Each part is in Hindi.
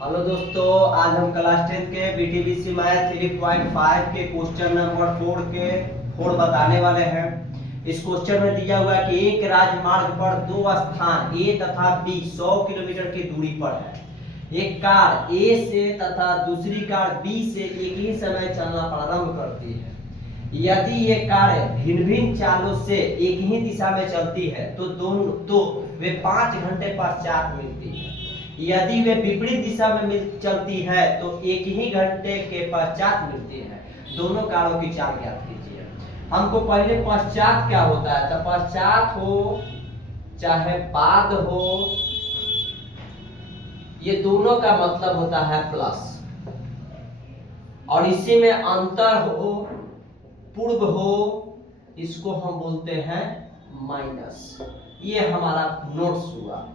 हेलो दोस्तों, आज हम क्लास 10 के बीटीबीसी मैथ 3.5 के क्वेश्चन नंबर 4 बताने वाले हैं। इस क्वेश्चन में दिया हुआ है कि एक राजमार्ग पर दो स्थान ए तथा बी 100 किलोमीटर की दूरी पर है। एक कार ए से तथा दूसरी कार बी से एक ही समय चलना प्रारंभ करती है। यदि ये कारें भिन्न भिन्न चालों से एक ही दिशा में चलती है तो वे 5 घंटे पश्चात मिलती है। यदि वे विपरीत दिशा में चलती है तो एक ही घंटे के पश्चात मिलती है। दोनों कारों की चाल ज्ञात कीजिए। हमको पहले पश्चात क्या होता है, तो पश्चात हो चाहे बाद हो, ये दोनों का मतलब होता है प्लस, और इसी में अंतर हो, पूर्व हो, इसको हम बोलते हैं माइनस। ये हमारा नोट्स हुआ।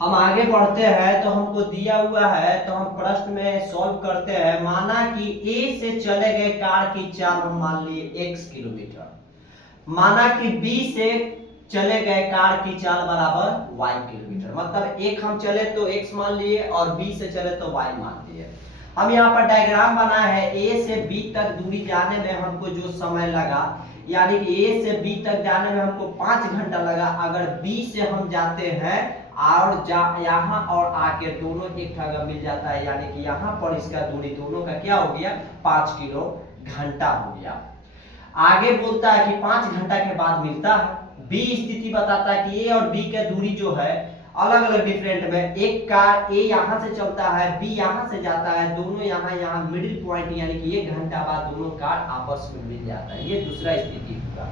हम आगे बढ़ते हैं तो हमको दिया हुआ है, तो हम प्रश्न में सॉल्व करते हैं। माना कि ए से चले गए कार की चाल हम मान लिए x किलोमीटर। माना कि बी से चले गए कार की चाल बराबर y किलोमीटर। मतलब एक हम चले तो x मान लिए और बी से चले तो y मान लिए। हम यहाँ पर डायग्राम बना है। ए से बी तक दूरी जाने में हमको जो समय लगा, यानी कि ए से बी तक जाने में हमको 5 घंटा लगा। अगर बी से हम जाते हैं और यहाँ और आके दोनों एक जगह मिल जाता है, यानी कि यहाँ पर इसका दूरी दोनों का क्या हो गया, 5 किलो घंटा हो गया। आगे बोलता है कि 5 घंटा के बाद मिलता है। बी स्थिति बताता है कि ए और बी का दूरी जो है अलग अलग डिफरेंट में। एक कार ए यहाँ से चलता है, बी यहाँ से जाता है, दोनों यहाँ मिडिल पॉइंट, यानी कि 1 घंटा बाद दोनों कार आपस में मिल जाता है। ये दूसरा स्थिति होगा।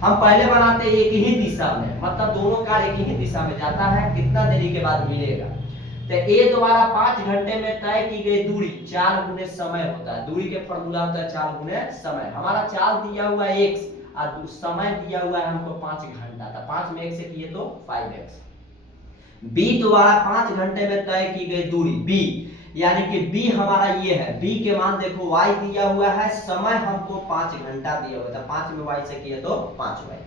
हम पहले बनाते एक ही दिशा में, मतलब दोनों कार एक ही दिशा में जाता है, कितना देरी के बाद मिलेगा। तो ए द्वारा 5 घंटे में तय की गई दूरी 4 गुने समय होता है। दूरी के फॉर्मूला होता है 4 गुने समय। हमारा चाल दिया हुआ है x और समय दिया हुआ है हमको 5 घंटा था। 5 में 1 से किए तो 5x। बी द्वारा 5 घंटे में तय की गई दूरी b, यानी कि b हमारा ये है। b के मान देखो y दिया हुआ है, समय हमको 5 घंटा दिया हुआ था। 5 में y से किए तो 5y।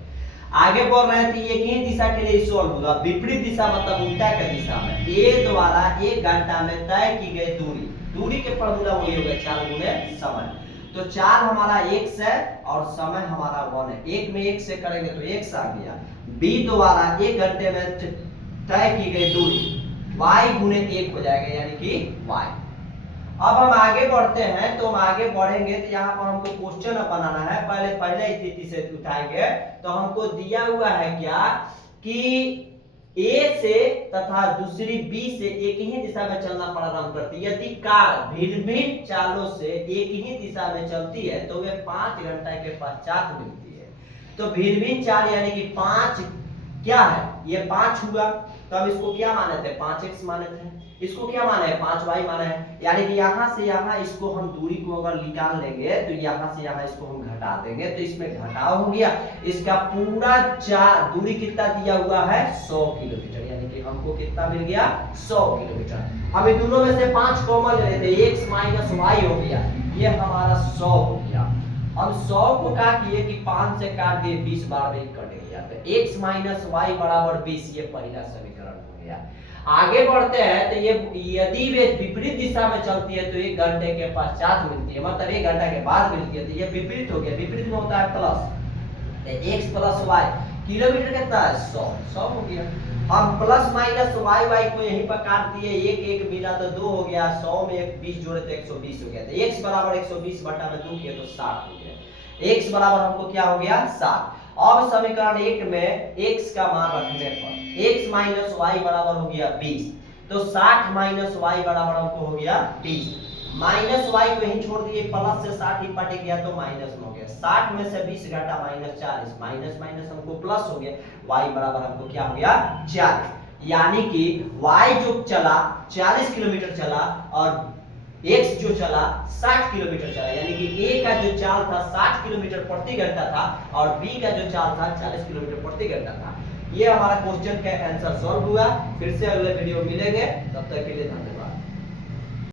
आगे बोल रहे थे एक ही दिशा के लिए सॉल्व होगा। विपरीत दिशा मतलब उल्टा के दिशा में। a द्वारा 1 घंटा में तय की गई दूरी, दूरी के फॉर्मूला वही होगा 4 गुने समय। तो 4 हमारा x है और समय हमारा 1 है। 1 में 1 से करेंगे तो x आ गया। b द्वारा 1 घंटे में तय की गई दूरी y गुने 1 हो जाएगा, यानी कि y। अब हम आगे बढ़ते हैं, तो हम आगे बढ़ेंगे तो यहाँ पर हमको क्वेश्चन बनाना है। पहले स्थिति से उठाएंगे तो हमको दिया हुआ है क्या कि A से तथा दूसरी B से एक ही दिशा में चलना प्रारंभ करती है। यदि कार भिन्न भिन्न चालों से एक ही दिशा में चलती है तो वे 5 घंटे के पश्चात मिलती है। तो भिन्न भिन्न चाल यानी कि 5 क्या है, ये 5 हुआ, तो हम इसको क्या माने थे, 5x माने थे। इसको क्या माने है, 5y माने है। यानी कि यहाँ से यहाँ इसको हम दूरी को अगर निकाल लेंगे तो यहाँ से यहाँ इसको हम घटा देंगे, तो इसमें घटाव हो गया। इसका पूरा दूरी कितना दिया हुआ है, 100 किलोमीटर, यानी कि हमको कितना मिल गया, 100 किलोमीटर। हम इन दोनों में से 5 कॉमन ले लेते, x माइनस y हो गया, ये हमारा 100 हो गया। हम 100 को क्या किए कि 5 से काट दिए, 20 बार में कट गया, तो x माइनस y बराबर 20, ये पहला समीकरण हो गया। आगे बढ़ते हैं तो ये यदि वे विपरीत दिशा में चलती है तो 1 घंटे के पश्चात मिलती है, मतलब 1 घंटा के बाद मिलती है। तो ये विपरीत हो गया। विपरीत में होता है plus, x plus y, kilometre कितना है, 100 हो गया। हम प्लस माइनस y को यहीं पर काट दिए, 1 मिला तो 2 हो गया, 100 में 20 जोड़े तो 120 हो गया। तो x बराबर 120 बटा में 2 किया तो 60 हो गया। x बराबर हमको क्या हो गया, 60। अब समीकरण 1 में x का मान रखने पर x माइनस y बराबर हो गया 20, तो 60 माइनस y बराबर हमको हो गया 20। माइनस y को यहीं छोड़ दिए, प्लस से 60 ही पट गया तो माइनस में हो गया। 60 में से 20 घटा माइनस 40, माइनस माइनस हमको प्लस हो गया। y बराबर हमको क्या हो गया, 40। यानी कि y जो चला 40 किलोमीटर चला और x जो चला 60 किलोमीटर चला, यानी कि a का जो चाल था 60 किलोमीटर प्रति घंटा था और b का जो चाल था 40 किलोमीटर प्रति घंटा था। ये हमारा क्वेश्चन का आंसर सॉल्व हुआ। फिर से अगले वीडियो मिलेंगे, तब तक के लिए धन्यवाद।